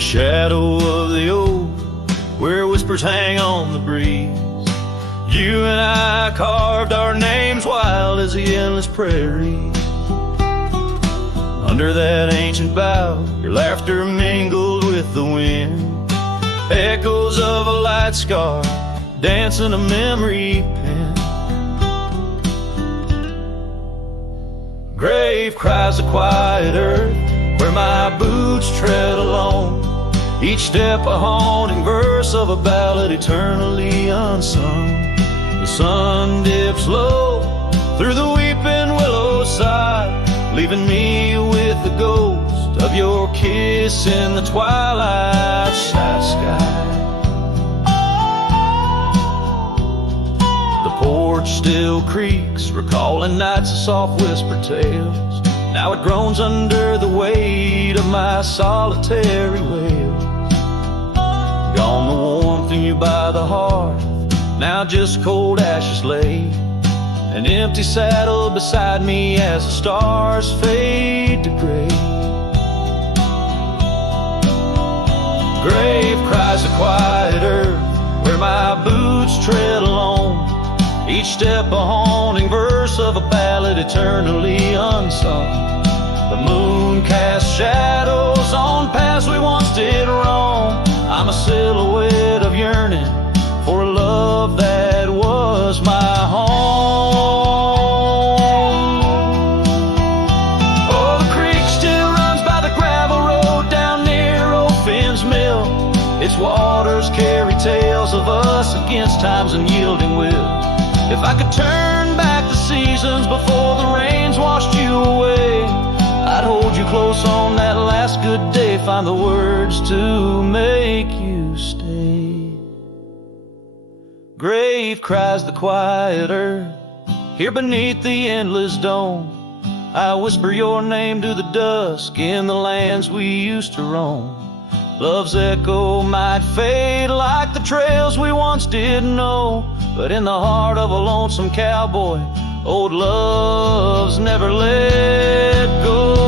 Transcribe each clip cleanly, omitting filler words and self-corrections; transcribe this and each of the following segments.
the shadow of the oak, where whispers hang on the breeze. You and I carved our names wild as the endless prairies. Under that ancient bough, your laughter mingled with the wind. Echoes of a light scar dancing a memory pen. Grave cries the quiet earth, where my boots tread alone. Each step a haunting verse of a ballad eternally unsung. The sun dips low through the weeping willow side, leaving me with the ghost of your kiss in the twilight sky. The porch still creaks, recalling nights of soft whispered tales. Now it groans under the weight of my solitary wails. Gone the warmth in you by the hearth, now just cold ashes lay. An empty saddle beside me as the stars fade to gray. Grave cries the quiet earth, where my boots tread alone. Each step a haunting verse of a ballad eternally unsung. The moon casts shadows on paths we once did wrong. I'm a silhouette of yearning for a love that was my home. Oh, the creek still runs by the gravel road down near old Finn's mill. Its waters carry tales of us against time's unyielding will. If I could turn back the seasons before the rains washed you away, I'd hold you close on that last good day, find the words to make you stay. Grave cries the quiet earth, here beneath the endless dome. I whisper your name to the dusk in the lands we used to roam. Love's echo might fade like the trails we once did know, but in the heart of a lonesome cowboy, old love's never let go.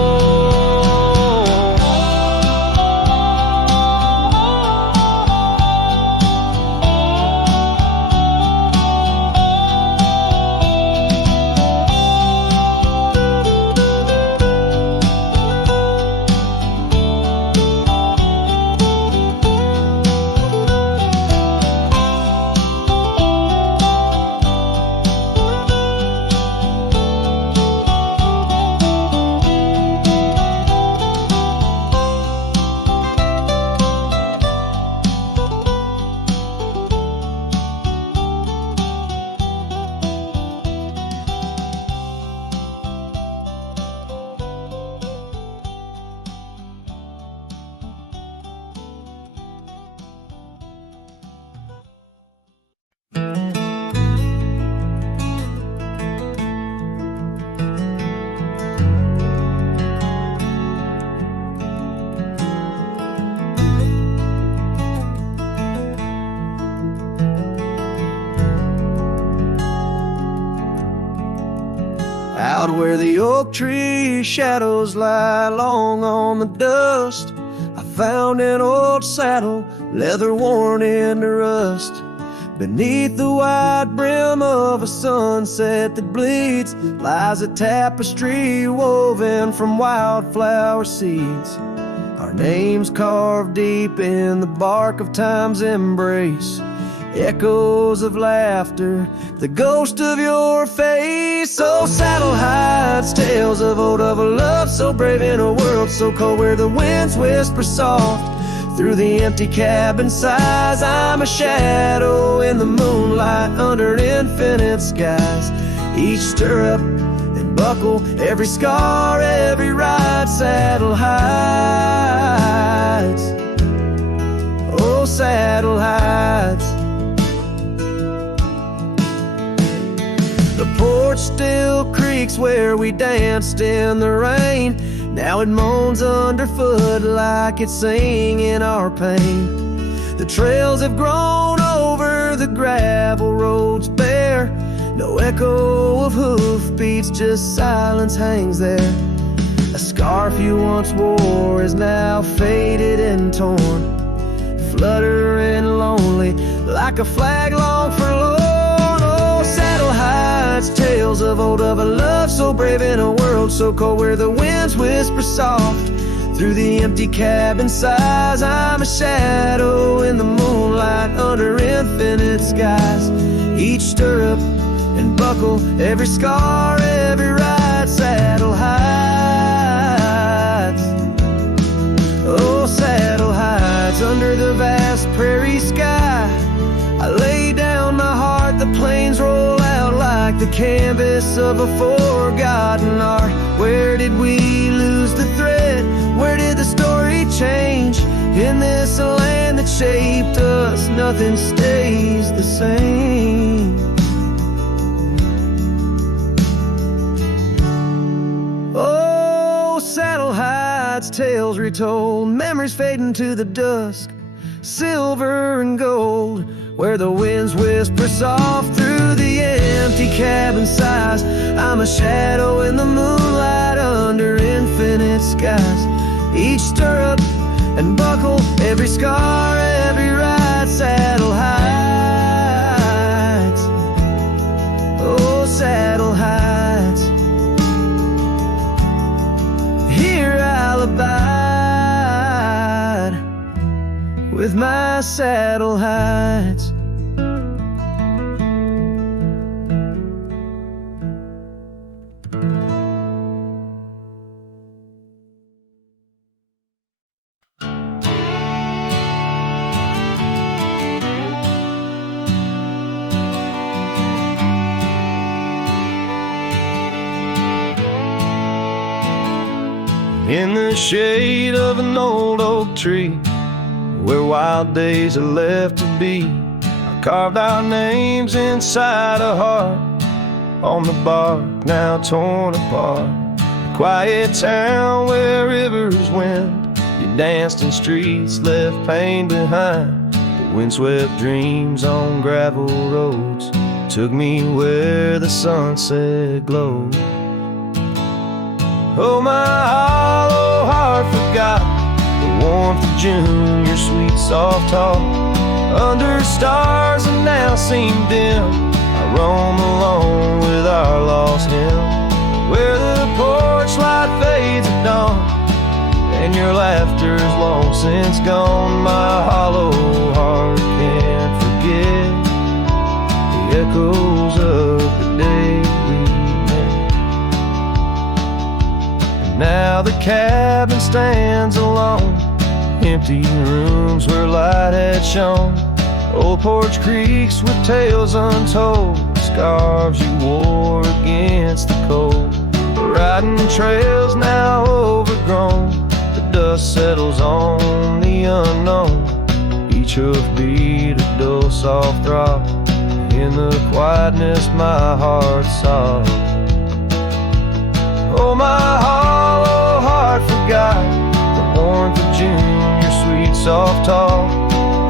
Out where the oak tree shadows lie long on the dust, I found an old saddle, leather worn into rust. Beneath the wide brim of a sunset that bleeds lies a tapestry woven from wildflower seeds. Our names carved deep in the bark of time's embrace. Echoes of laughter, the ghost of your face. Oh, saddle hides tales of old, of a love so brave in a world so cold, where the winds whisper soft through the empty cabin sighs. I'm a shadow in the moonlight under infinite skies. Each stirrup and buckle, every scar, every ride, saddle hides. Oh, saddle hides. The porch still creaks where we danced in the rain. Now it moans underfoot like it's singing our pain. The trails have grown over the gravel roads bare. No echo of hoofbeats, just silence hangs there. A scarf you once wore is now faded and torn, fluttering lonely like a flag long forlorn. Oh, saddle hides tales of old, of a love so brave in a world so cold, where the winds whisper soft through the empty cabin sighs. I'm a shadow in the moonlight under infinite skies. Each stirrup and buckle, every scar, every ride, saddle hides. Oh, saddle hides under the vast prairie sky. I lay down my heart, the plains roll out like the canvas of a forgotten art. Where did we lose the thread? Where did the story change? In this land that shaped us, nothing stays the same. Oh, saddle hides, tales retold, memories fading to the dusk, silver and gold, where the winds whisper soft through the empty cabin sighs. I'm a shadow in the moonlight under infinite skies. Each stirrup and buckle, every scar, every ride, saddle hides. Oh, saddle hides. Here I'll abide with my saddle hides. In the shade of an old oak tree, where wild days are left to be, I carved our names inside a heart on the bark now torn apart. A quiet town where rivers wend, you danced in streets left pain behind. But windswept dreams on gravel roads took me where the sunset glowed. Oh, my hollow heart forgot the warmth of June, your sweet soft talk. Under stars that now seem dim, I roam alone with our lost hymn, where the porch light fades at dawn and your laughter's long since gone. My hollow heart can't forget the echoes of the day we met. Now the cabin stands alone, empty rooms where light had shone, old porch creaks with tales untold, scarves you wore against the cold. Riding trails now overgrown, the dust settles on the unknown. Each hoofbeat a dull soft throb, in the quietness my heart sobs. Oh, my hollow heart forgot the warmth of June, your sweet soft talk.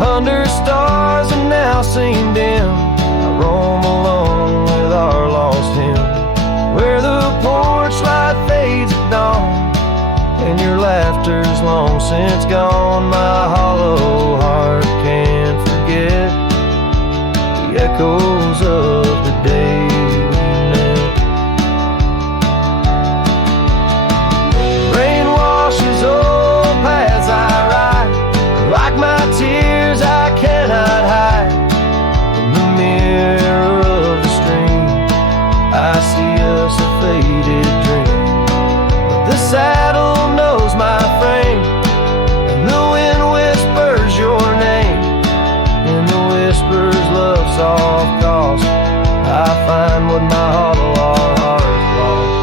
Under stars that now seem dim, I roam alone with our lost hymn, where the porch light fades at dawn and your laughter's long since gone. My hollow heart can't forget the echoes of the day we met. Rain washes old paths I ride, like my tears I cannot hide. In the mirror of the stream, I see us a faded dream, but the saddle knows my frame, and the wind whispers your name. In the whispers love soft calls, I find what my hollow heart lost.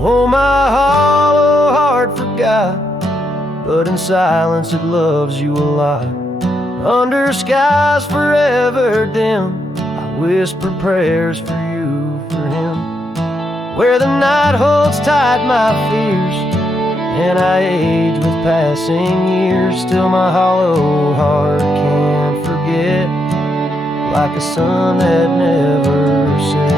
Oh, my hollow heart forgot, but in silence it loves you a lot. Under skies forever dim, I whisper prayers for you, for him, where the night holds tight my fears and I age with passing years. Still my hollow heart can't forget, like a sun that never sets.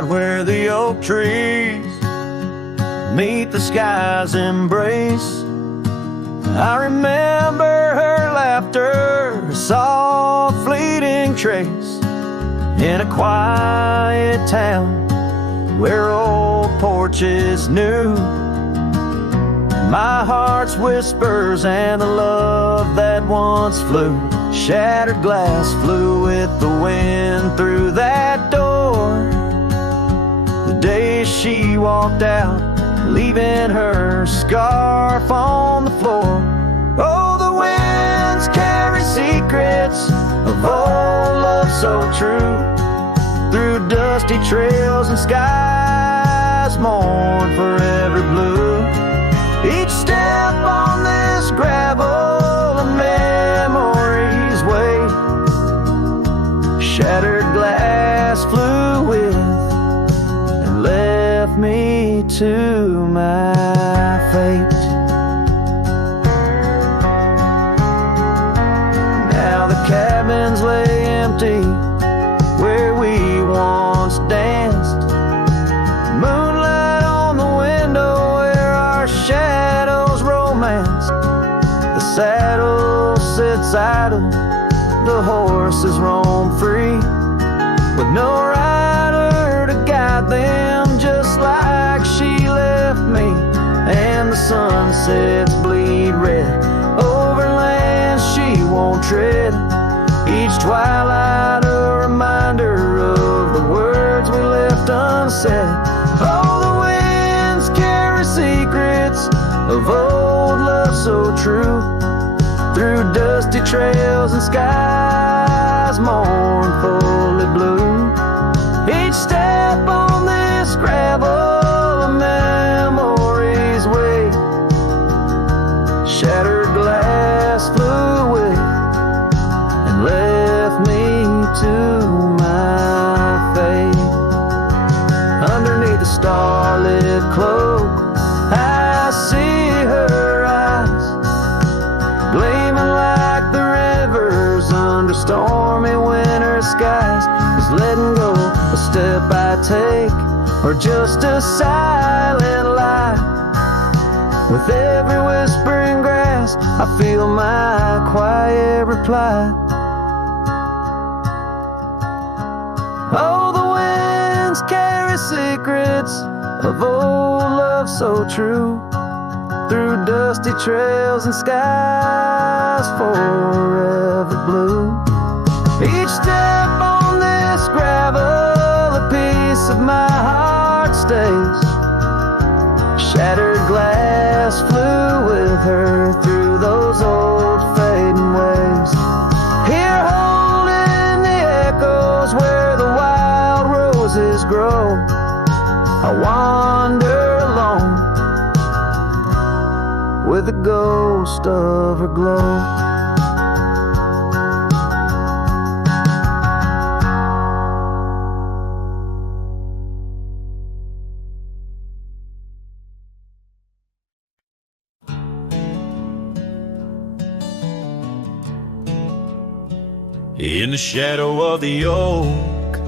out where the oak trees meet the sky's embrace. I remember her laughter, a soft fleeting trace in a quiet town where old porches knew my heart's whispers and the love that once flew. Shattered glass flew with the wind through that door the day she walked out, leaving her scarf on the floor. Oh, the winds carry secrets of old love so true, through dusty trails and skies mourn forever blue. Each step on this gravel a memory's way. Shattered glass flew with and left me to my fate. Now the cabins lay empty where we once danced. Moonlight on the window where our shadows romanced. The saddle sits idle, the horses roam free, with no rider to guide them, just like she left me. And the sunsets bleed red over lands she won't tread. Each twilight a reminder of the words we left unsaid. Oh, the winds carry secrets of old love so true, through dusty trails and skies mournfully blue. Each step on this gravel a memory's way. Shattered glass flew with and left me to my fate. Underneath the starlit cloak I see her eyes, gleaming like the rivers under stormy winter skies. Is letting go a step I take, or just a silent lie? With every whispering grass I feel my quiet reply. Oh, the winds carry secrets of old love so true, through dusty trails and skies forever blue. Each step on this gravel a piece of my heart stays. Shattered glass flew with her through those old fading ways. Here holding the echoes where the wild roses grow, I wander alone with the ghost of her glow. In the shadow of the oak,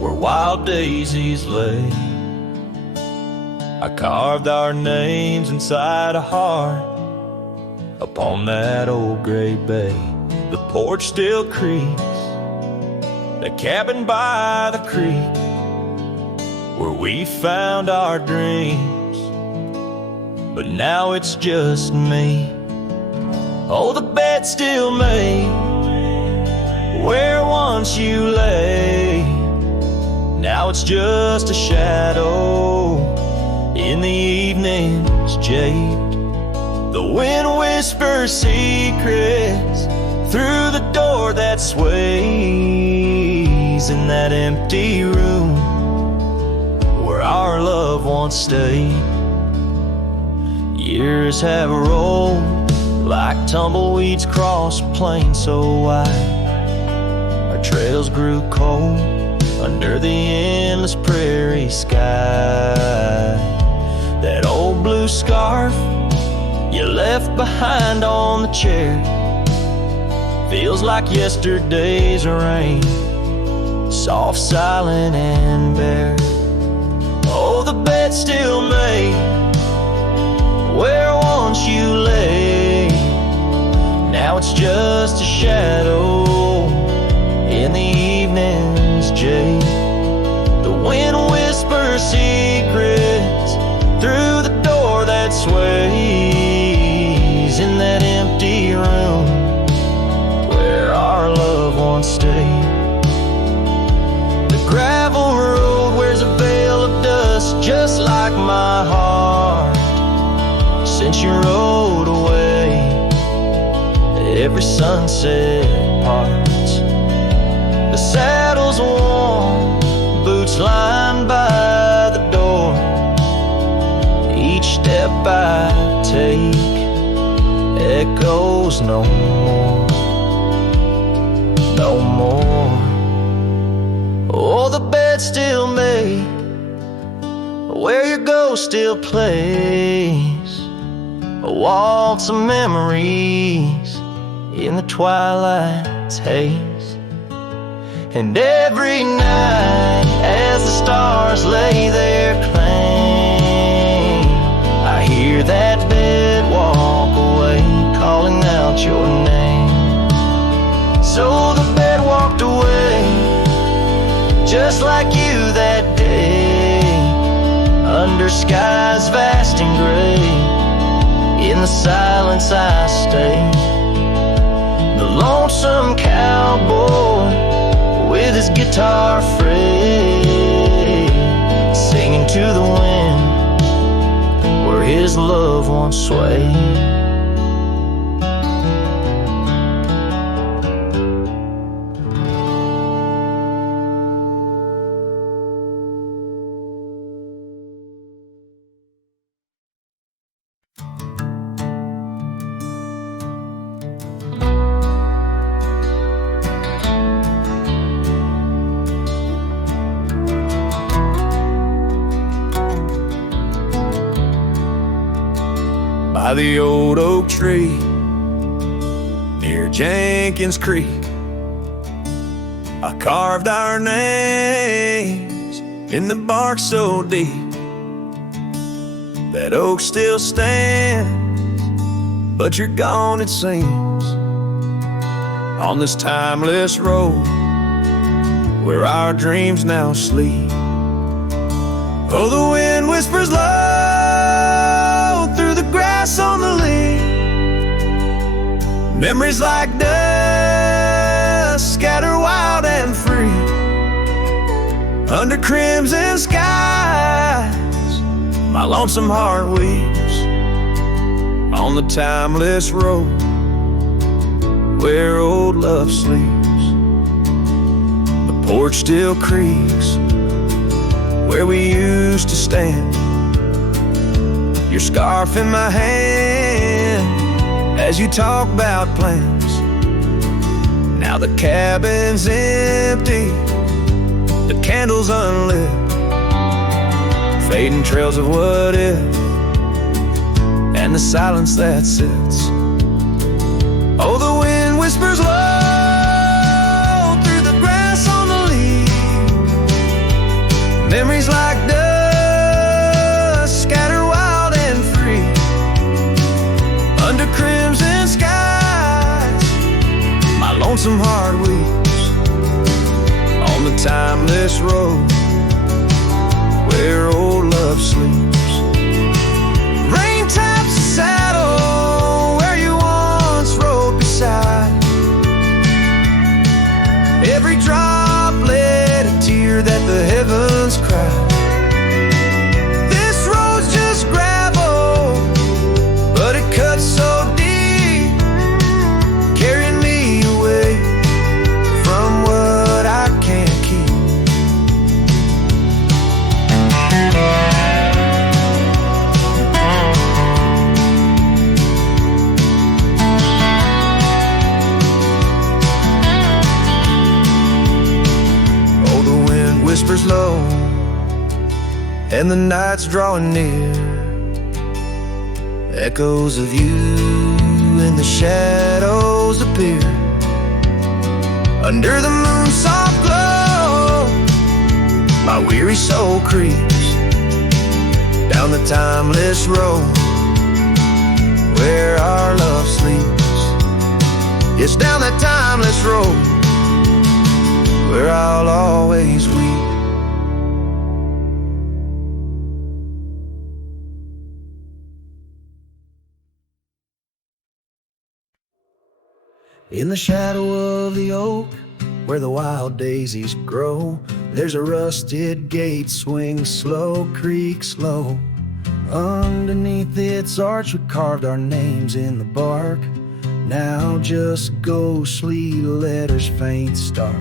where wild daisies lay, I carved our names inside a heart upon that old gray bay. The porch still creaks, the cabin by the creek, where we found our dreams, but now it's just me. Oh, the bed's still made where once you lay. Now it's just a shadow in the evening's jade. The wind whispers secrets through the door that sways in that empty room where our love once stayed. Years have rolled like tumbleweeds cross a plain so wide. Our trails grew cold under the endless prairie sky. That old blue scarf you left behind on the chair feels like yesterday's rain soft, silent, and bare. Oh, the bed still made where once you lay. Now it's just a shadow in the evening's jade. The wind whispers secrets through the door that sways in that empty room where our loved ones stayed. The gravel road wears a veil of dust just like my heart since you rode away. Every sunset parts, the saddle's warm, boots lined by the door. Each step I take echoes no more, no more. Oh, the bed's still made where your ghost still plays a waltz of memories in the twilight's haze. And every night as the stars lay their claim, I hear that bed walk away calling out your name. So the bed walked away just like you that day, under skies vast and gray. In the silence I stay, the lonesome cowboy with his guitar frayed, singing to the wind where his loved ones swayed. By the old oak tree near Jenkins Creek, I carved our names in the bark so deep. That oak still stands, but you're gone it seems, on this timeless road where our dreams now sleep. Oh, the wind whispers low through the grass on the lea. Memories like dust scatter wild and free under crimson skies. My lonesome heart weeps on the timeless road where old love sleeps. The porch still creaks where we used to stand, your scarf in my hand as you talk about plans. Now the cabin's empty, the candles unlit, fading trails of what if, and the silence that sits. Oh, the wind whispers low through the grass on the lea. Memories like dust scatter wild and free under crimson skies. My lonesome heart weeps on the timeless road where old love sleeps. Rain taps the saddle where you once rode beside. Every droplet a tear that the heavens cry. This road's just gravel, but it cuts so deep, carrying me away from what I can't keep. Oh, the wind whispers low and the night's drawing near. Echoes of you in the shadows appear under the moon's soft glow. My weary soul creeps down the timeless road where our love sleeps. It's down that timeless road where I'll always weep. In the shadow of the oak, where the wild daisies grow, there's a rusted gate, swing slow, creak slow. Underneath its arch we carved our names in the bark. Now just ghostly letters faint stark.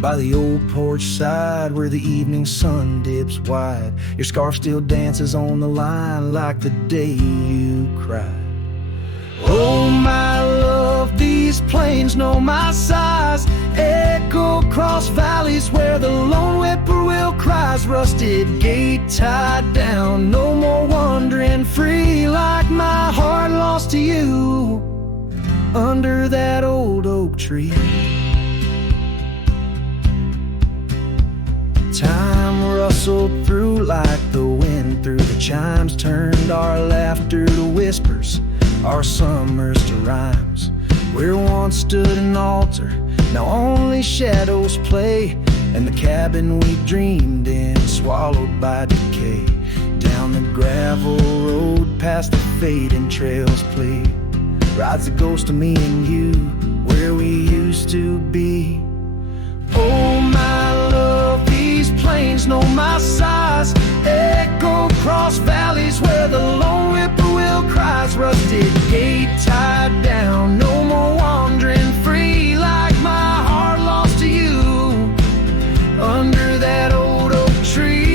By the old porch side where the evening sun dips wide, your scarf still dances on the line like the day you cried. Oh my love, these plains know my size, echo across valleys where the lone whippoorwill cries. Rusted gate tied down, no more wandering free, like my heart lost to you under that old oak tree. Time rustled through like the wind through the chimes, turned our laughter to whispers, our summers to rhymes. Where once stood an altar, now only shadows play, and the cabin we dreamed in swallowed by decay. Down the gravel road past the fading trails plead, rides the ghost of me and you where we used to be. Oh my love, these plains know my size, echo across valleys where the lone whippoorwill cries. Rusted gate tied down, no more wandering free, like my heart lost to you under that old oak tree.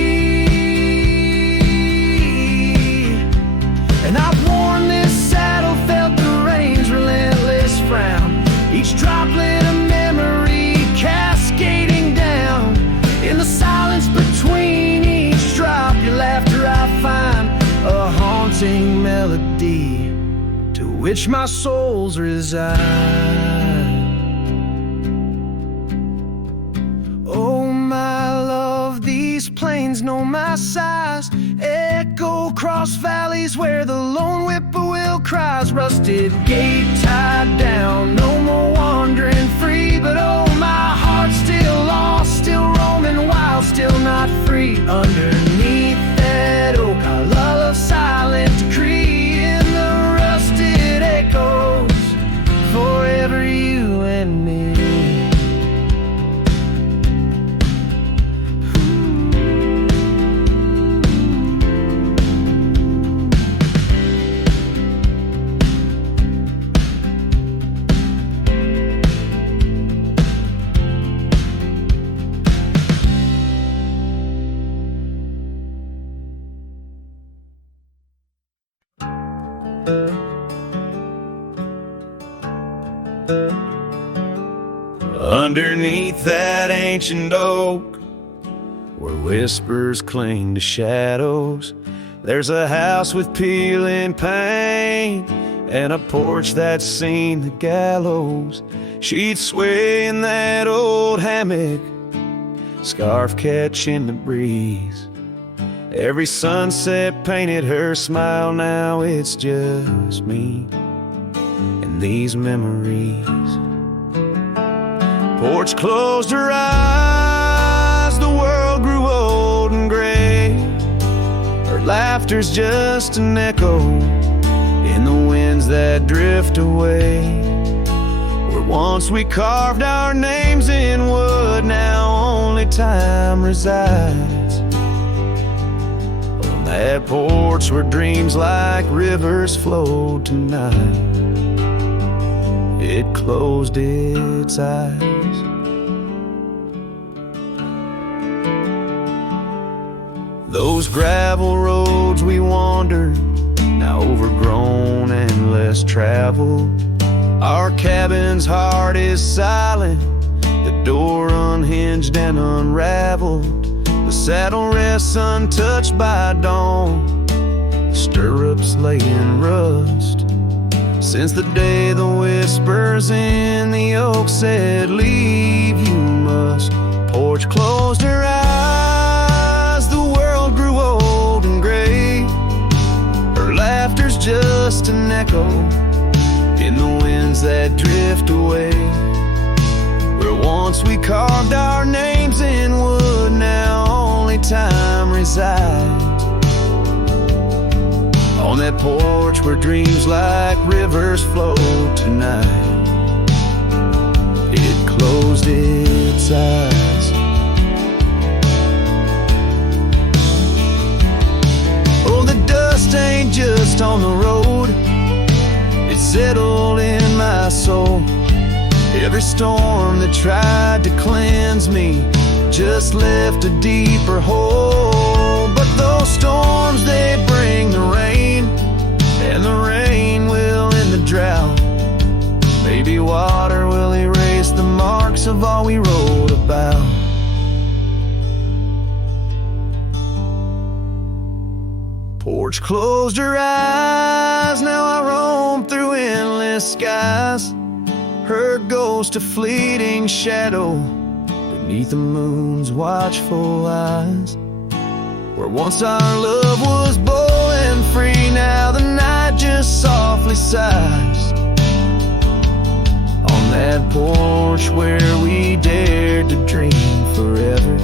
And I've worn this saddle, felt the rain's relentless frown, each droplet a memory cascading down. In the silence between each drop, your laughter I find a haunting melody to which my soul's resigned. Oh my love, these plains know my size, echo across valleys where the lone whippoorwill cries. Rusted gate tied down, no more wandering free, but oh my heart's still lost, still roaming wild, still not free. Underneath that oak I lull a silent decree, in the rusted echoes forever you and me. Underneath that ancient oak, where whispers cling to shadows, there's a house with peeling paint and a porch that's seen the gallows. She'd sway in that old hammock, scarf catching the breeze. Every sunset painted her smile, now it's just me and these memories. Porch closed her eyes, the world grew old and gray. Her laughter's just an echo in the winds that drift away. Where once we carved our names in wood, now only time resides. On that porch where dreams like rivers flow tonight, it closed its eyes. Those gravel roads we wandered, now overgrown and less traveled. Our cabin's heart is silent, the door unhinged and unraveled. The saddle rests untouched by dawn, the stirrups lay in rust. Since the day the whispers in the oak said, leave you must. Porch closed her eyes, echo in the winds that drift away. Where once we carved our names in wood, now only time resides. On that porch where dreams like rivers flow tonight, it closed its eyes. Oh, the dust ain't just on the road, it settled in my soul. Every storm that tried to cleanse me just left a deeper hole. But those storms, they bring the rain, and the rain will end the drought. Maybe water will erase the marks of all we wrote about. Porch closed her eyes, now I roam through endless skies. Her ghost a fleeting shadow beneath the moon's watchful eyes. Where once our love was bold and free, now the night just softly sighs. On that porch where we dared to dream forever,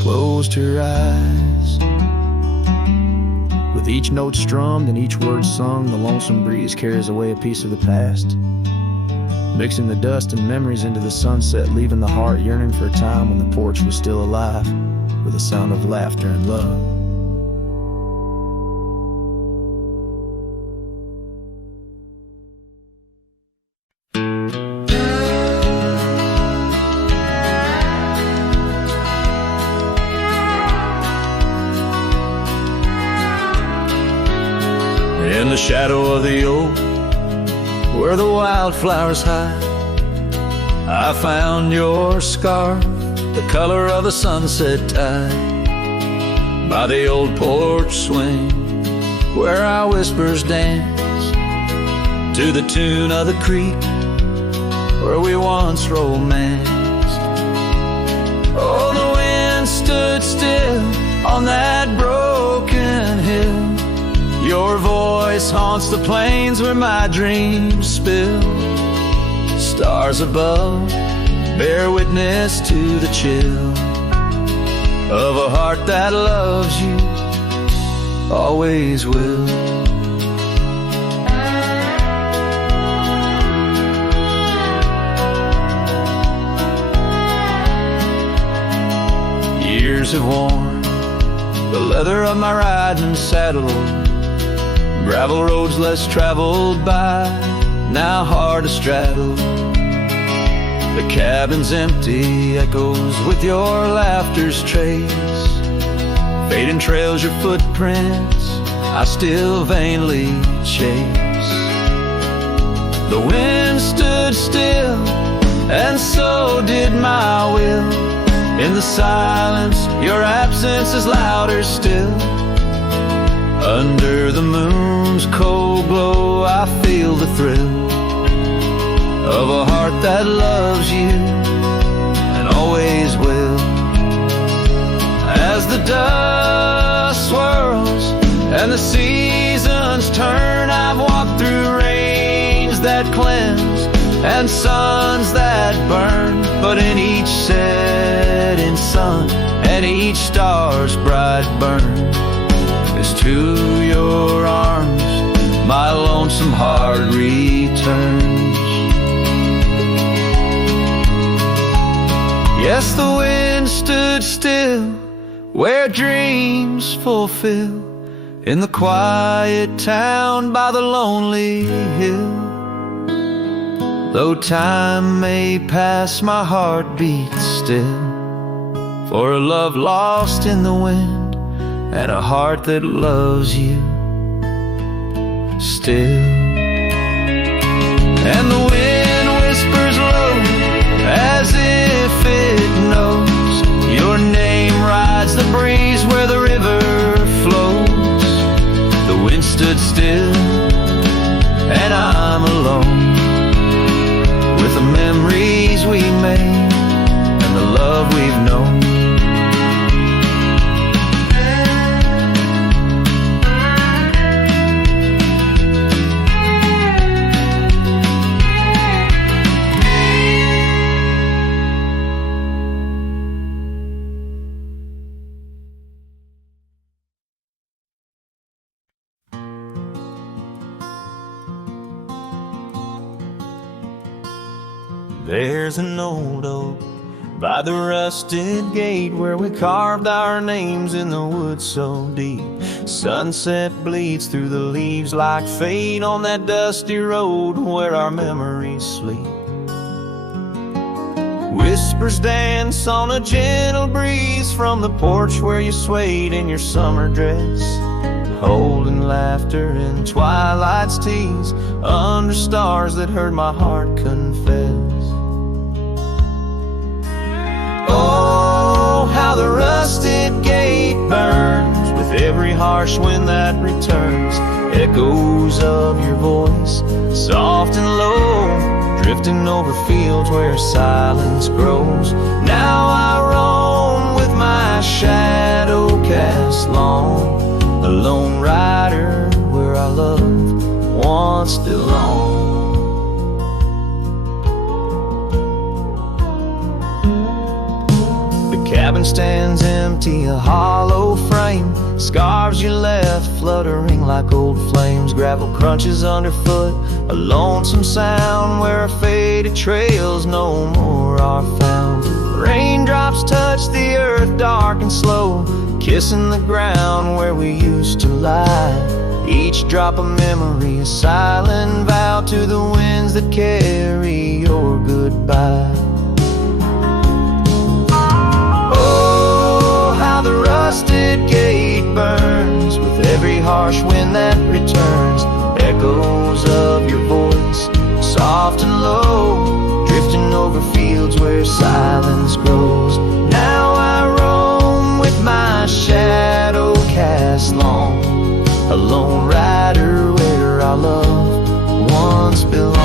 closed her eyes. With each note strummed and each word sung, the lonesome breeze carries away a piece of the past, mixing the dust and memories into the sunset, leaving the heart yearning for a time when the porch was still alive, with a sound of laughter and love. In the shadow of the oak, where the wildflowers hide, I found your scarf, the color of the sunset tide. By the old porch swing, where our whispers dance, to the tune of the creek, where we once romanced. Oh, the wind stood still on that broken hill. Your voice haunts the plains where my dreams spill. Stars above bear witness to the chill of a heart that loves you, always will. Years have worn the leather of my riding saddle, gravel roads less traveled by, now hard to straddle. The cabin's empty, echoes with your laughter's trace. Fading trails your footprints, I still vainly chase. The wind stood still, and so did my will. In the silence, your absence is louder still. Under the moon's cold glow, I feel the thrill of a heart that loves you and always will. As the dust swirls and the seasons turn, I've walked through rains that cleanse and suns that burn, but in each setting sun and each star's bright burn is to your arms my lonesome heart returns. Yes, the wind stood still where dreams fulfill, in the quiet town by the lonely hill. Though time may pass, my heart beats still, for a love lost in the wind and a heart that loves you still. And the wind whispers low as if it knows your name rides the breeze where the river flows. The wind stood still and I'm alone with the memories we made and the love we've known. There's an old oak by the rusted gate where we carved our names in the wood so deep. Sunset bleeds through the leaves like fate on that dusty road where our memories sleep. Whispers dance on a gentle breeze from the porch where you swayed in your summer dress, holding laughter in twilight's tease under stars that heard my heart confess. Oh, how the rusted gate burns with every harsh wind that returns. Echoes of your voice, soft and low, drifting over fields where silence grows. Now I roam with my shadow cast long, a lone rider where our love once belonged. The cabin stands empty, a hollow frame, scarves you left fluttering like old flames. Gravel crunches underfoot, a lonesome sound where our faded trails no more are found. Raindrops touch the earth dark and slow, kissing the ground where we used to lie. Each drop of memory, a silent vow to the winds that carry your goodbye. Oh, how the rusted gate burns with every harsh wind that returns. Echoes of your voice, soft and low, drifting over fields where silence grows. Now I roam with my shadow cast long, a lone rider where our love once belonged.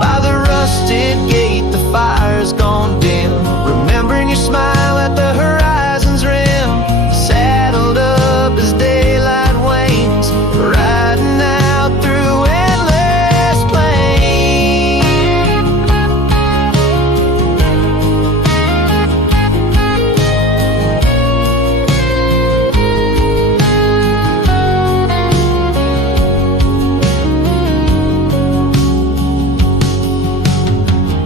By the rusted gate the fire's gone dim, remembering your smile at the horizon's rim. Saddled up as daylight wanes, riding out through endless plains.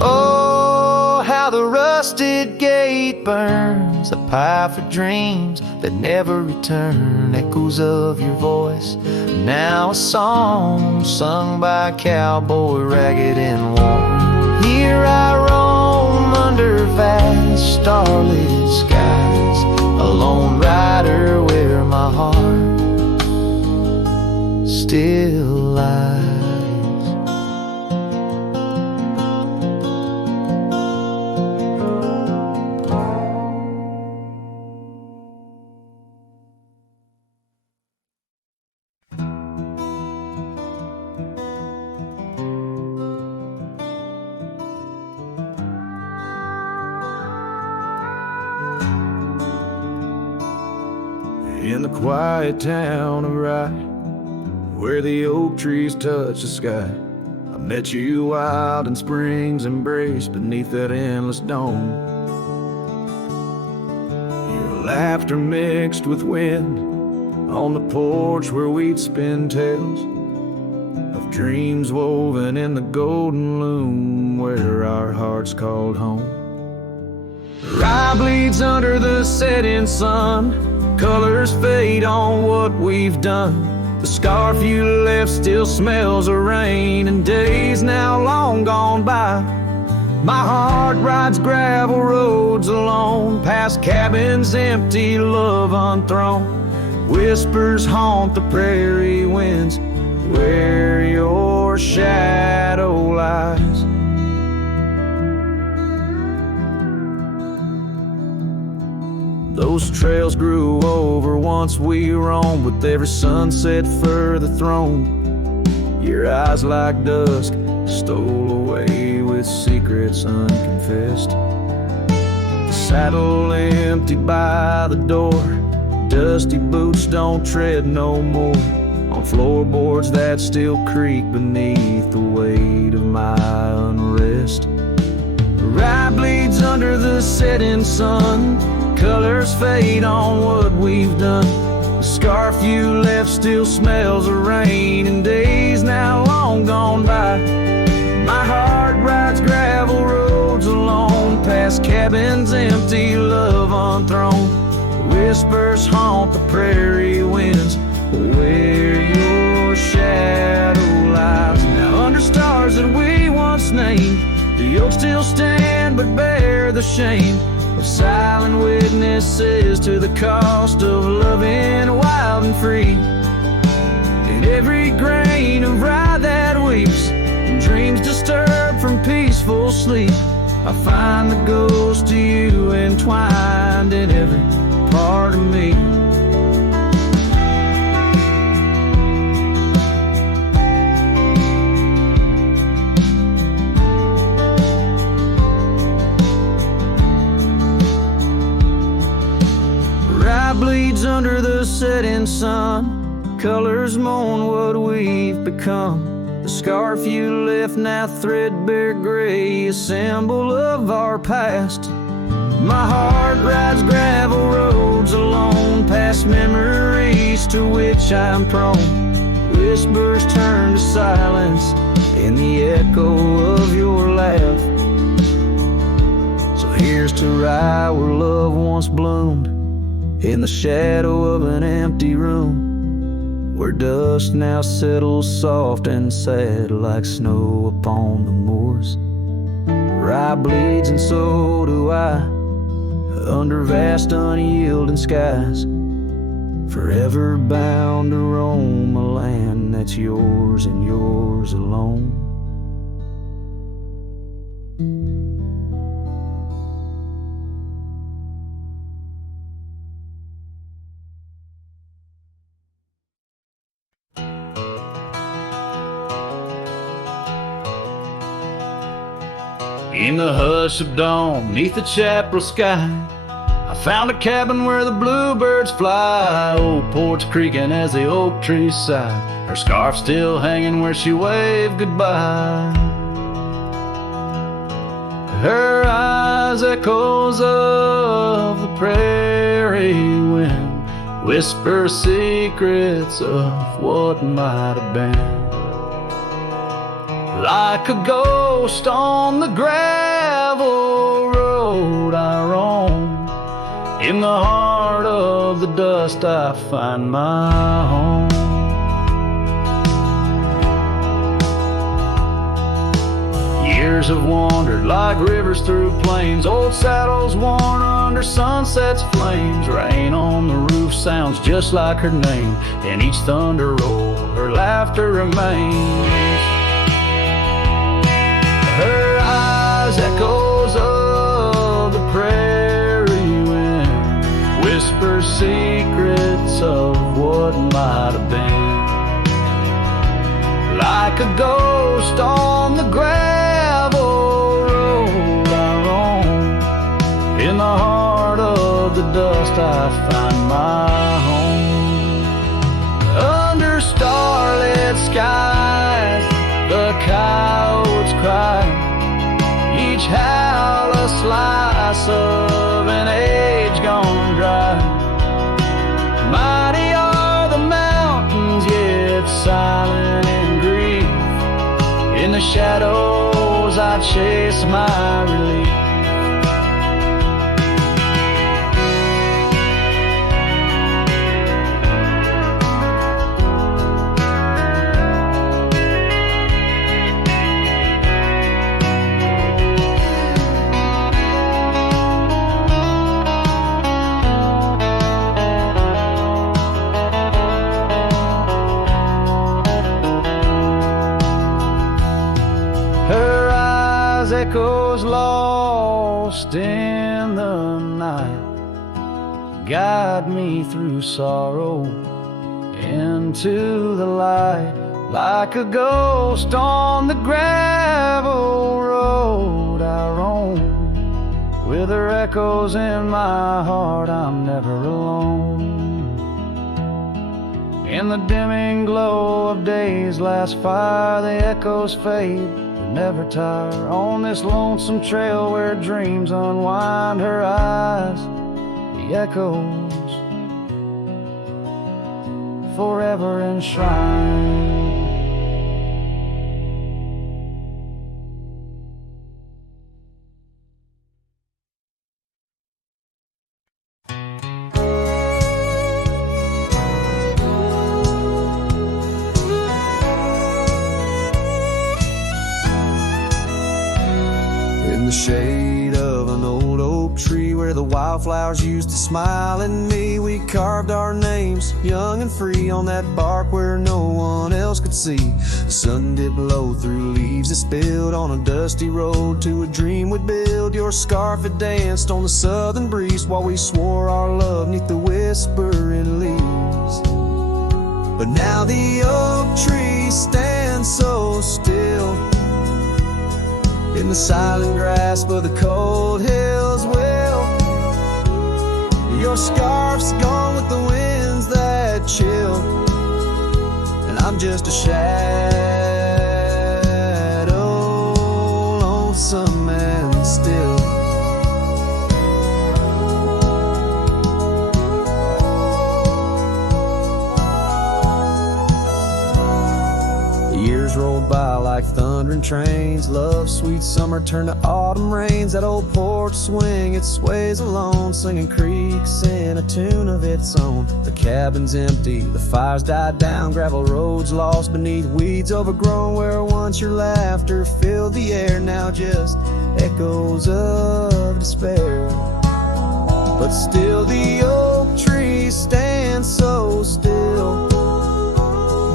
Oh, how the rusted gate burns, a pyre for dreams that never return. Echoes of your voice, now a song sung by a cowboy, ragged and worn. Here I roam under vast starlit skies, a lone rider where my heart still lies. In the quiet town of Rye, where the oak trees touch the sky, I met you wild in spring's embrace beneath that endless dome. Your laughter mixed with wind on the porch where we'd spin tales of dreams woven in the golden loom where our hearts called home. Rye bleeds under the setting sun, colors fade on what we've done. The scarf you left still smells of rain and days now long gone by. My heart rides gravel roads alone, past cabins empty, love unthrown. Whispers haunt the prairie winds where your shadow lies. Those trails grew over once we roamed, with every sunset further thrown. Your eyes like dusk stole away with secrets unconfessed. The saddle emptied by the door, dusty boots don't tread no more on floorboards that still creak beneath the weight of my unrest. Rye bleeds under the setting sun, colors fade on what we've done. The scarf you left still smells of rain and days now long gone by. My cabins empty, love unthrown. Whispers haunt the prairie winds, where your shadow lies. Now under stars that we once named, the oaks still stand but bear the shame of silent witnesses to the cost of loving wild and free. In every grain of rye that weeps, and dreams disturbed from peaceful sleep, I find the ghost of you entwined in every part of me. Rye bleeds under the setting sun, colors mourn what we've become. The scarf you left now threadbare gray, a symbol of our past. My heart rides gravel roads alone, past memories to which I'm prone. Whispers turn to silence in the echo of your laugh. So here's to rye where love once bloomed, in the shadow of an empty room, where dust now settles soft and sad like snow upon the moors. Rye bleeds and so do I, under vast unyielding skies, forever bound to roam a land that's yours and yours alone. In the hush of dawn, neath the chapel sky, I found a cabin where the bluebirds fly. Old porch creaking as the oak trees sigh, her scarf still hanging where she waved goodbye. Her eyes echoes of the prairie wind, whisper secrets of what might have been. Like a ghost on the gravel road I roam, in the heart of the dust I find my home. Years have wandered like rivers through plains, old saddles worn under sunset's flames. Rain on the roof sounds just like her name, in each thunder roll her laughter remains. Her eyes echoes of the prairie wind, whisper secrets of what might have been. Like a ghost on the gravel road I roam, in the heart of the dust I find my home. Under starlit skies the coyotes cry, each howl a slice of an age gone dry. Mighty are the mountains, yet silent in grief. In the shadows I chase my relief. Echoes lost in the night, guide me through sorrow into the light. Like a ghost on the gravel road I roam, with her echoes in my heart I'm never alone. In the dimming glow of day's last fire, the echoes fade never tire. On this lonesome trail where dreams unwind, her eyes, the echoes forever enshrined. In the shade of an old oak tree where the wildflowers used to smile at me, we carved our names, young and free, on that bark where no one else could see. The sun dipped low through leaves that spilled on a dusty road to a dream we'd build. Your scarf had danced on the southern breeze while we swore our love 'neath the whispering leaves. But now the oak tree stands so still in the silent grasp of the cold hills. Well, your scarf's gone with the winds that chill, and I'm just a shadow, lonesome and still. Years rolled by like thundering trains. Love's sweet summer turned to autumn rains. That old porch swing, it sways alone, singing creaks in a tune of its own. The cabin's empty, the fire's died down, gravel roads lost beneath weeds overgrown. Where once your laughter filled the air, now just echoes of despair. But still the oak tree stands so still,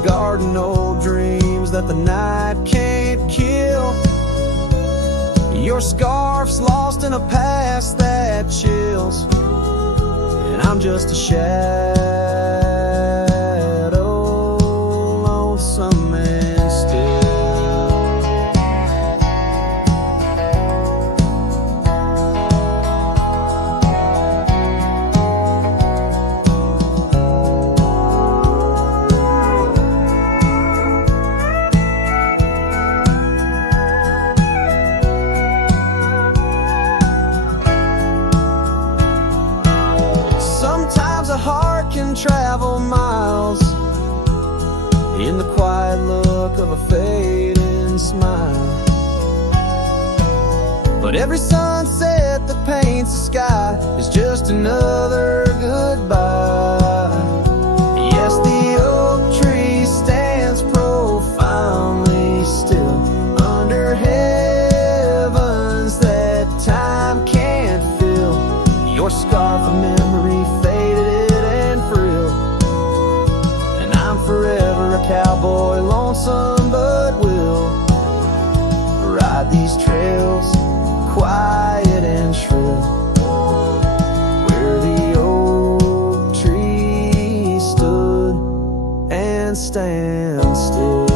guarding old dreams that the night can't kill. Your scarf's lost in a past that chills, and I'm just a shadow, lonesome and still. Travel miles in the quiet look of a fading smile, but every sunset that paints the sky is just another goodbye. Yes, the oak tree stands profoundly still under heavens that time can't fill. Your scarf of memory faded forever a cowboy, lonesome but will ride these trails quiet and shrill, where the oak tree stood and stands still.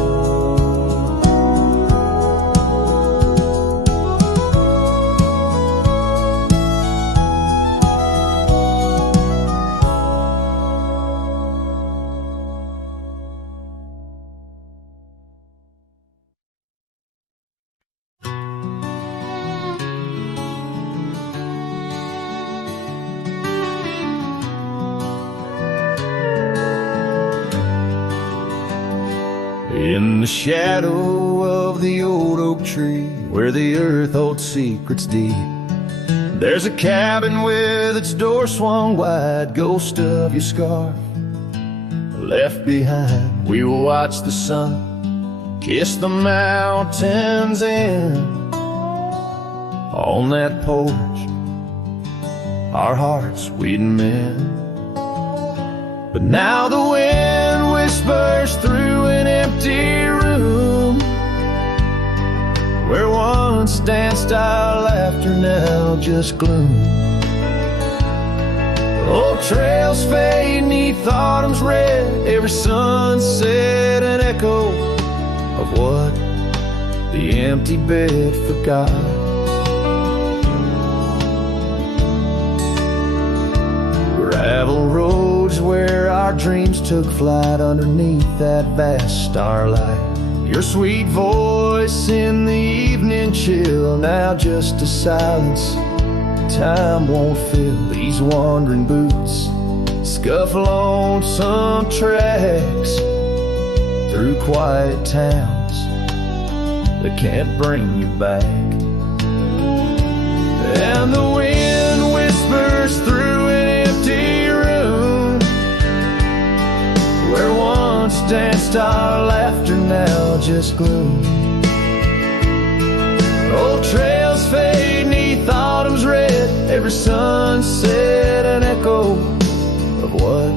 In the shadow of the old oak tree, where the earth holds secrets deep, there's a cabin with its door swung wide, ghost of your scarf left behind. We will watch the sun kiss the mountains in. On that porch, our hearts we'd mend. But now the wind whispers through an empty room, where once danced our laughter, now just gloom. Old trails fade 'neath autumn's red, every sunset an echo of what the empty bed forgot. Gravel roads where our dreams took flight underneath that vast starlight. Your sweet voice in the evening chill, now just a silence time won't fill. These wandering boots scuffle on some tracks through quiet towns that can't bring you back. And the wind whispers through an empty room, where once danced our laughter, now just gloom. Old trails fade every sunset an echo of what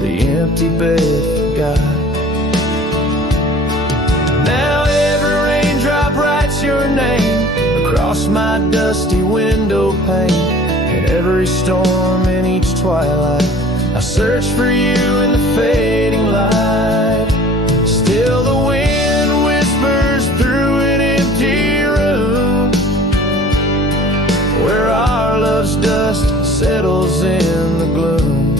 the empty bed forgot. Now every raindrop writes your name across my dusty window pane. In every storm, in each twilight, I search for you in the fading light. Still the wind whispers through an empty room, where our love's dust settles in the gloom.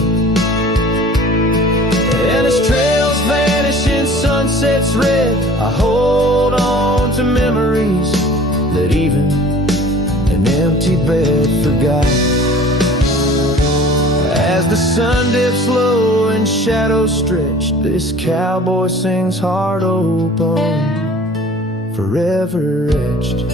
And as trails vanish in sunsets red, I hold on to memories that even an empty bed forgot. As the sun dips low and shadows stretch, this cowboy sings heart open, forever etched.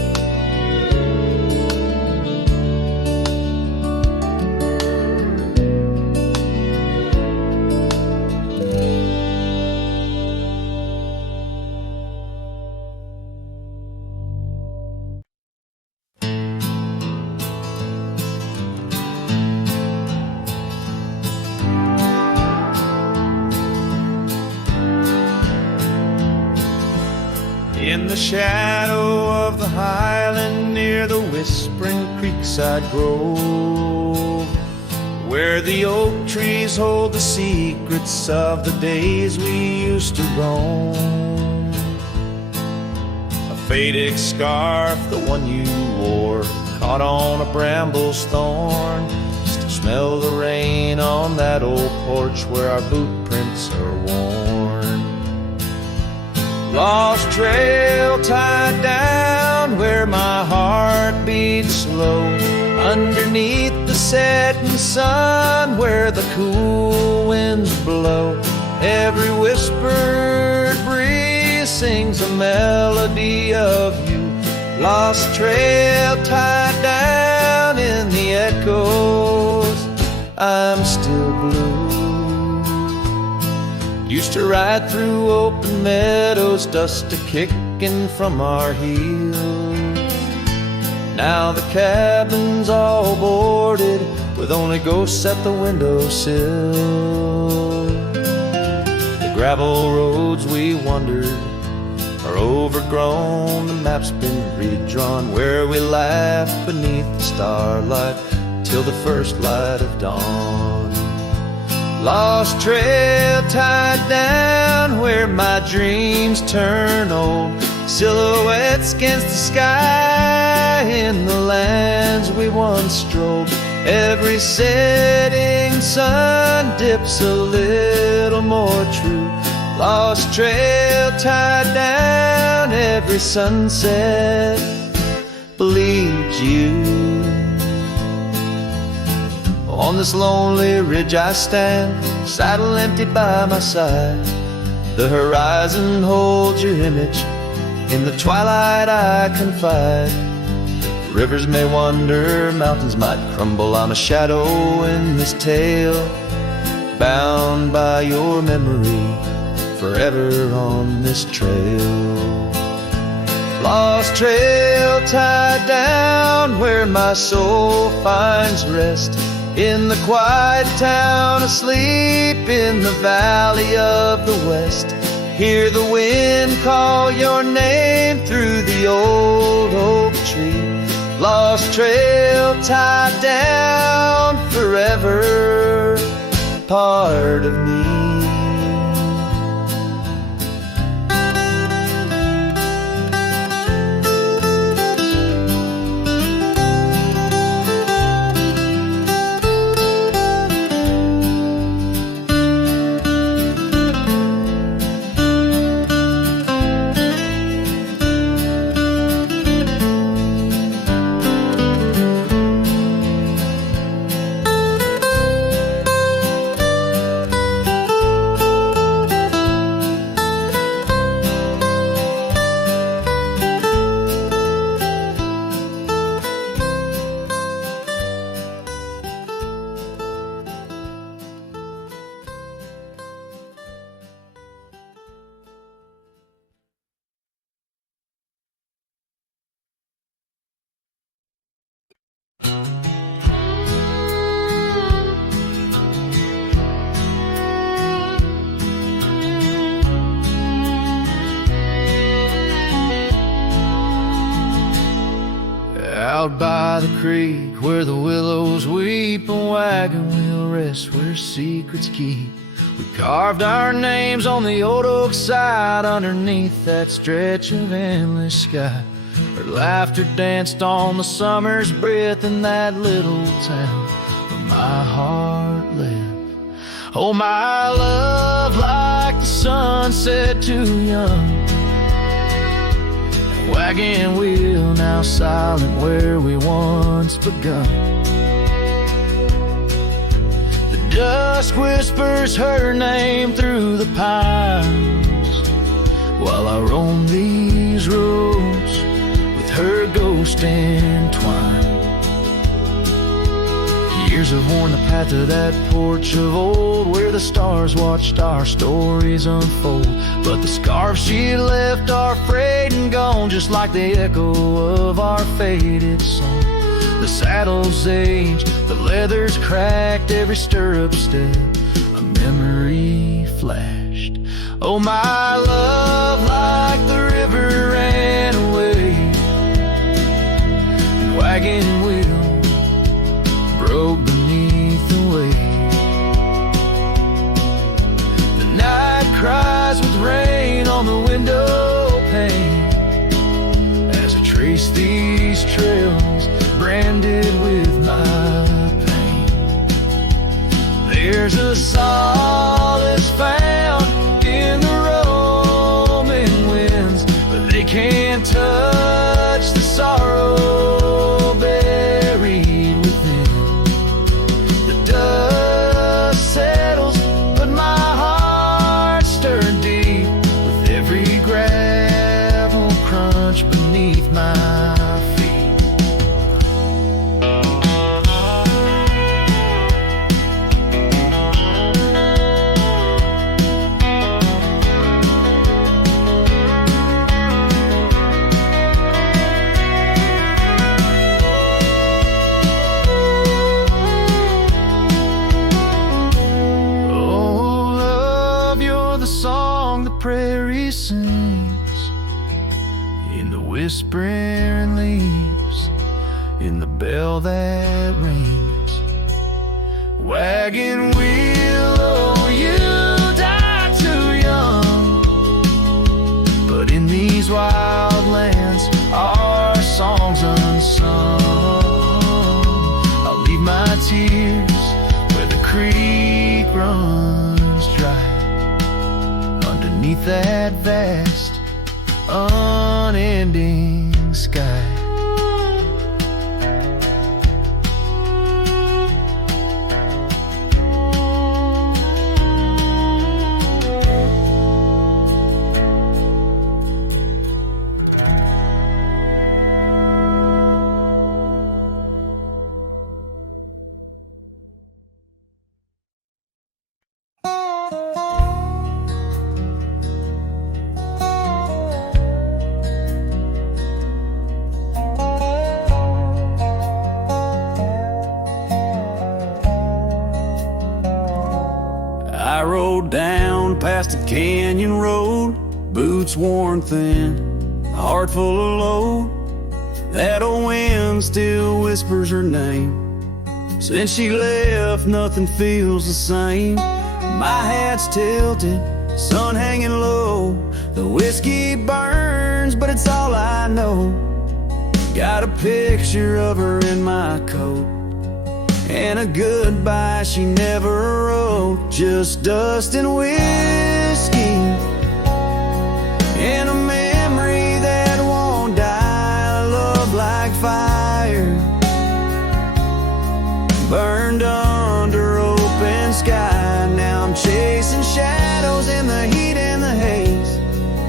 In the shadow of the highland near the whispering creekside grove, where the oak trees hold the secrets of the days we used to roam. A faded scarf, the one you wore, caught on a bramble's thorn. Still smell the rain on that old porch where our boot prints are worn. Lost trail tied down where my heart beats slow, underneath the setting sun where the cool winds blow. Every whispered breeze sings a melody of you. Lost trail tied down in the echoes, I'm still blue. Used to ride through open meadows, dust a-kicking from our heels. Now the cabin's all boarded with only ghosts at the windowsill. The gravel roads we wandered are overgrown, the map's been redrawn, where we laughed beneath the starlight till the first light of dawn. Lost trail tied down where my dreams turn old, silhouettes against the sky in the lands we once strolled. Every setting sun dips a little more true. Lost trail tied down, every sunset bleeds you. On this lonely ridge I stand, saddle empty by my side. The horizon holds your image, in the twilight I confide. Rivers may wander, mountains might crumble, I'm a shadow in this tale, bound by your memory, forever on this trail. Lost trail tied down where my soul finds rest, in the quiet town asleep in the valley of the west. Hear the wind call your name through the old oak tree. Lost trail tied down, forever part of me. Out by the creek where the willows weep, a wagon wheel rests where secrets keep. We carved our names on the old oak side underneath that stretch of endless sky. Her laughter danced on the summer's breath in that little town where my heart lived. Oh, my love, like the sunset too young. Wagon wheel now silent where we once begun. The dusk whispers her name through the pines while I roam these roads with her ghost entwined. Years have worn the path of that porch of old where the stars watched our stories unfold. But the scarves she left are frayed and gone, just like the echo of our faded song. The saddle's aged, the leather's cracked, every stirrup step a memory flashed. Oh, my love, like the river ran away, wagon wheel broke beneath the weight. The night cries with rain on the window pane as I trace these trails branded with my pain. There's a solace found in the roaming winds, but they can't touch the sorrow buried within. The dust settles, but my heart stirred deep with every gravel crunch beneath my feet. Prairie sings in the whispering leaves, in the bell that rings. Wagon wheel, oh, you died too young, but in these wild lands our songs unsung. I'll leave my tears where the creek runs dry, beneath that vast, unending sky. I rode down past a canyon road, boots worn thin, a heart full of load. That old wind still whispers her name. Since she left, nothing feels the same. My hat's tilted, sun hanging low. The whiskey burns, but it's all I know. Got a picture of her in my coat, and a goodbye she never wrote. Just dust and whiskey, and a memory that won't die. Love like fire, burned under open sky. Now I'm chasing shadows in the heat and the haze,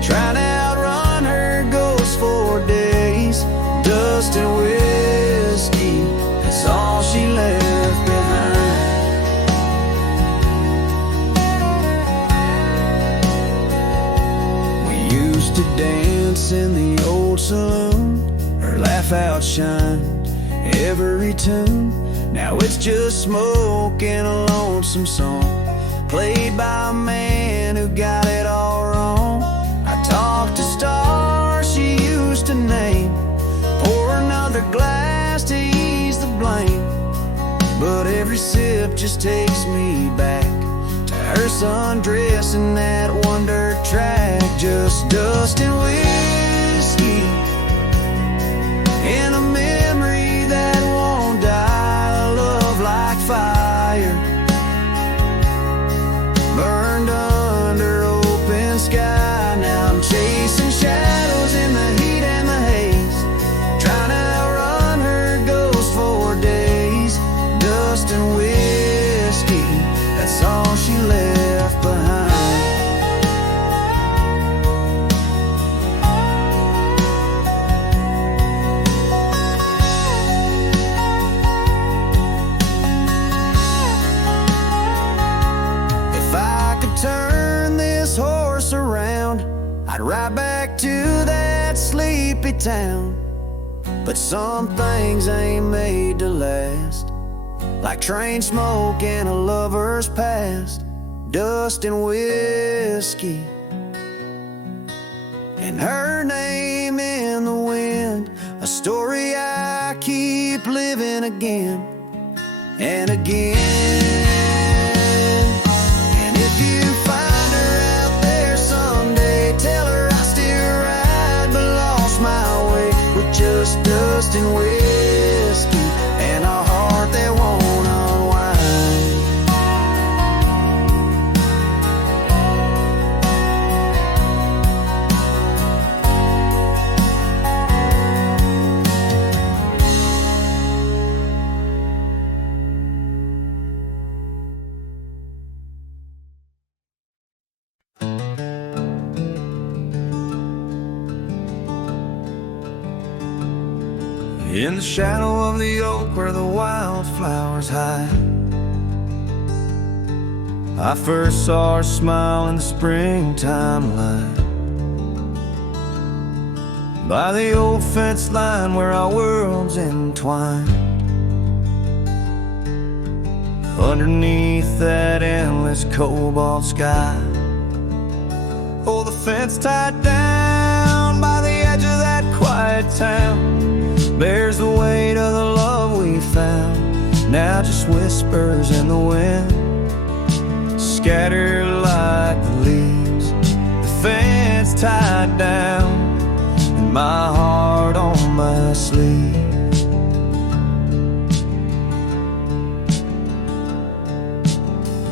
trying to outrun her ghost for days. Dust and whiskey, that's all she left behind. We used to dance in the old saloon, her laugh outshined every tune. Now it's just smoke and a lonesome song, played by a man who got it all wrong. I talked to stars she used to name, pour another glass but every sip just takes me back to her sundress in that one dirt track. Just dust and whiskey and a memory that won't die. A love like fire burned under open sky. Now I'm chasing shadows in the heat and the haze, trying to outrun her ghost for days. Dust and whiskey, that's all she left behind. If I could turn this horse around, I'd ride back to that sleepy town. But some things ain't made to last, like train smoke and a lover's past. Dust and whiskey and her name in the wind, a story I keep living again and again. And if you find her out there someday, tell her I still ride but lost my way, with just dust and whiskey and a heart that won't unwind. In the shadow of the oak where the wildflowers hide, I first saw her smile in the springtime light. By the old fence line where our worlds entwine, underneath that endless cobalt sky. Oh, the fence tied down by the edge of that quiet town bears the weight of the love we found. Now just whispers in the wind, scattered like the leaves. The fence tied down and my heart on my sleeve.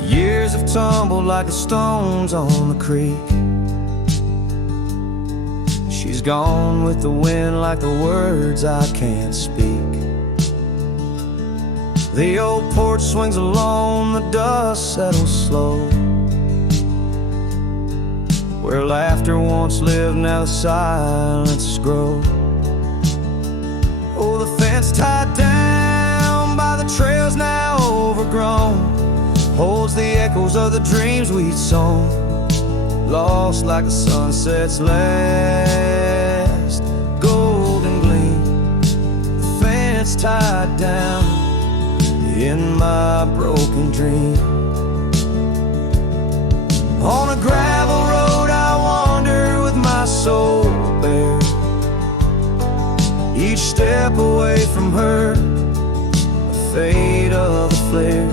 Years have tumbled like the stones on the creek. She's gone with the wind like the words I can't speak. The old porch swings alone, the dust settles slow. Where laughter once lived, now the silence grows. Oh, the fence tied down by the trails now overgrown holds the echoes of the dreams we'd sown, lost like the sunset's last golden gleam. The fence tied down in my broken dream. On a gravel road I wander with my soul bare, each step away from her, the fate of the flare.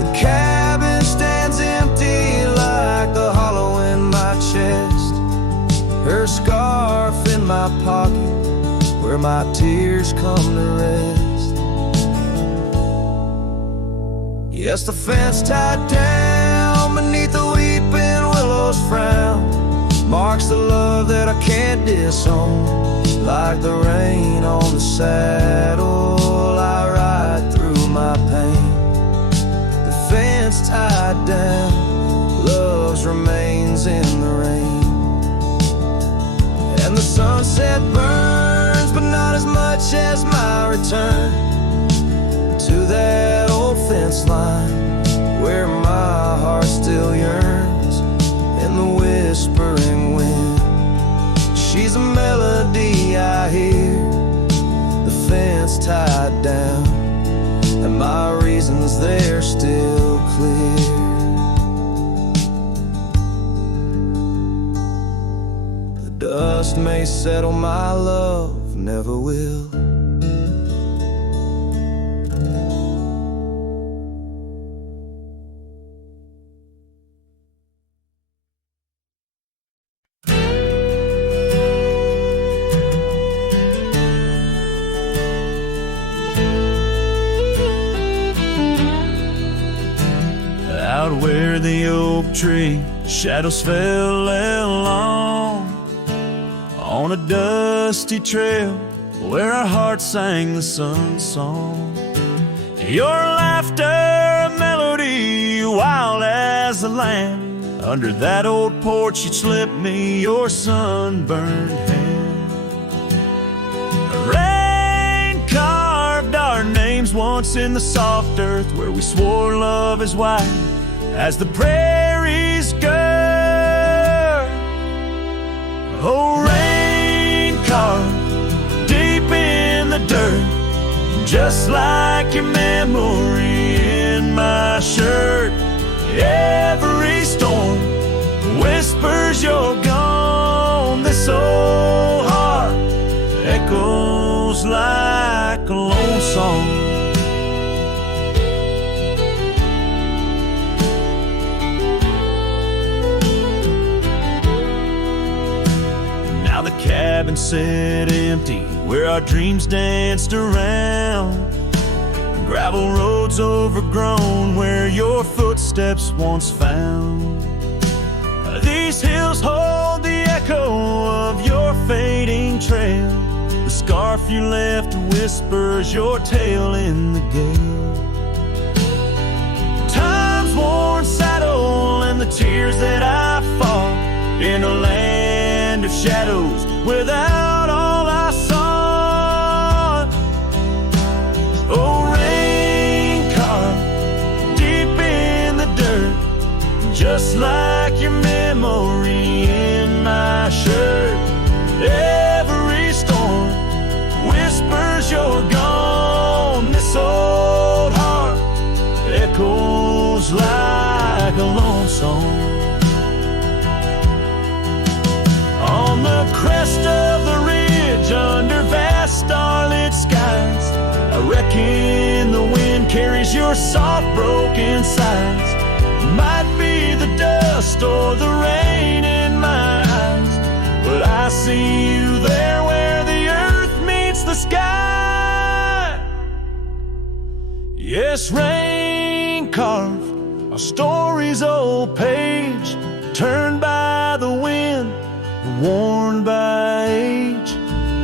The cabin stands empty like the hollow in my chest, her scarf in my pocket where my tears come to rest. Yes, the fence tied down beneath the weeping willow's frown marks the love that I can't disown. Like the rain on the saddle, I ride through my pain. The fence tied down, love's remains in the rain. And the sunset burns, but not as much as my return to that old fence line where my heart still yearns in the whispering wind. She's a melody I hear, the fence tied down, and my reasons they're still clear. The dust may settle, my love never will. the oak tree shadows fell along on a dusty trail where our hearts sang the sun song. Your laughter a melody wild as the land. Under that old porch you'd slip me your sunburned hand. Rain carved our names once in the soft earth where we swore love is wide as the prairies gird. Oh, rain carved deep in the dirt, just like your memory in my shirt. Every storm whispers you're gone. This old heart echoes like a lone song. Now the cabin sat empty where our dreams danced around. Gravel roads overgrown where your footsteps once found. These hills hold the echo of your fading trail. The scarf you left whispers your tale in the gale. Time's worn saddle and the tears that I fought in a land of shadows without all I sought. Oh, just like your memory in my shirt. Every storm whispers you're gone. This old heart echoes like a lone song. On the crest of the ridge under vast starlit skies, I reckon the wind carries your soft broken sighs. Might be the dust or the rain in my eyes, but I see you there where the earth meets the sky. Yes, rain carved our story's old page, turned by the wind, worn by age.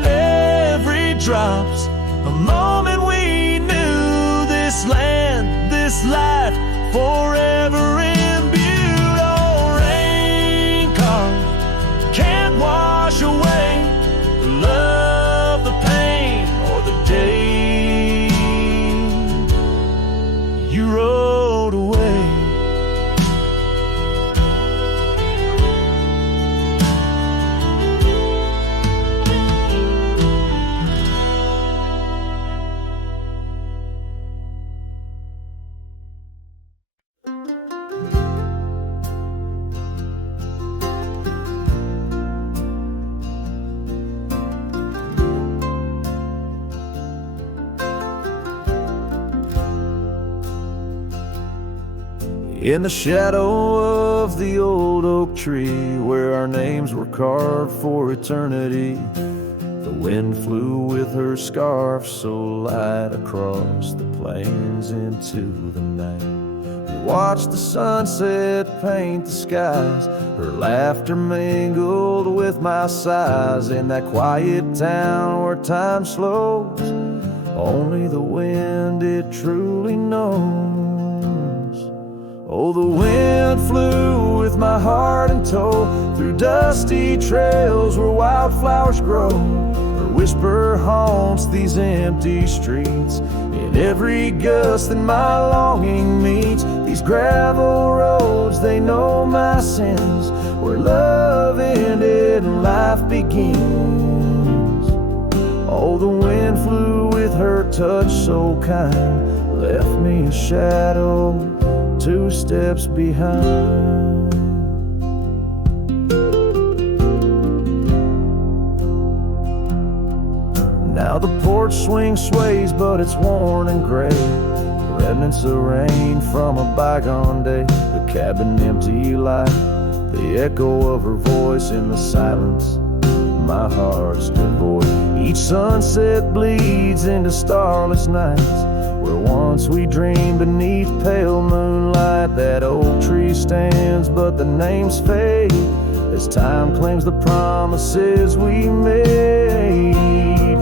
Every drop's a moment we knew. This land, this life, forever imbued. Oh, rain carved can't wash away the love, the pain, or the day you rode away. In the shadow of the old oak tree where our names were carved for eternity, the wind flew with her scarf so light across the plains into the night. We watched the sunset paint the skies, her laughter mingled with my sighs. In that quiet town where time slows, only the wind it truly knows. Oh, the wind flew with my heart in tow through dusty trails where wildflowers grow. Her whisper haunts these empty streets. In every gust that my longing meets, these gravel roads, they know my sins, where love ended and life begins. Oh, the wind flew with her touch so kind, left me a shadow 2 steps behind. Now the porch swing sways, but it's worn and gray, remnants of rain from a bygone day. The cabin empty like the echo of her voice in the silence. My heart's devoid. Each sunset bleeds into starless nights where once we dreamed beneath pale moonlight. That oak tree stands, but the names fade as time claims the promises we made.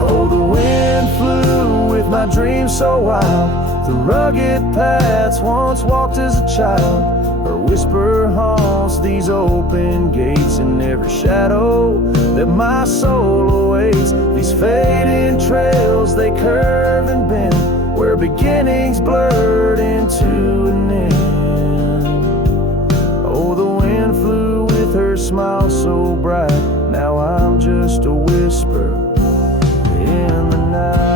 Oh, the wind flew with my dreams so wild, through rugged paths once walked as a child. Her whisper haunts these open gates, in every shadow that my soul awaits. These fading trails, they curve and bend, where beginnings blurred into an end. Oh, the wind flew with her smile so bright, now I'm just a whisper in the night.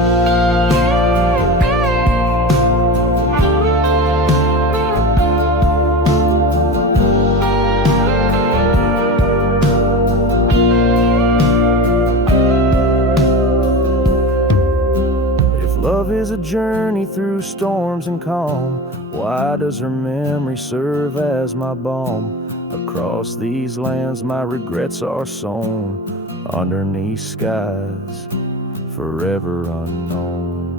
Love is a journey through storms and calm. Why does her memory serve as my balm? Across these lands my regrets are sown, underneath skies forever unknown.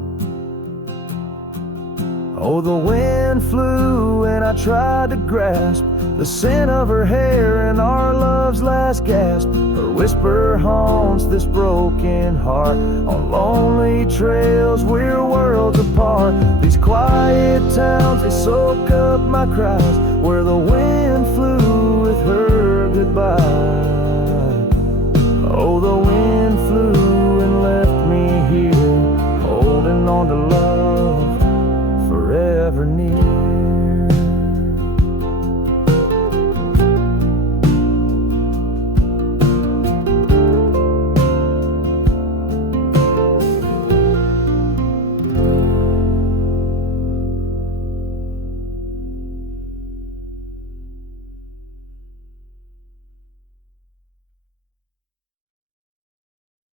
Oh, the wind flew and I tried to grasp the scent of her hair and our love's last gasp. Her whisper haunts this broken heart. On lonely trails we're worlds apart. These quiet towns, they soak up my cries, where the wind flew with her goodbye. Oh, the wind flew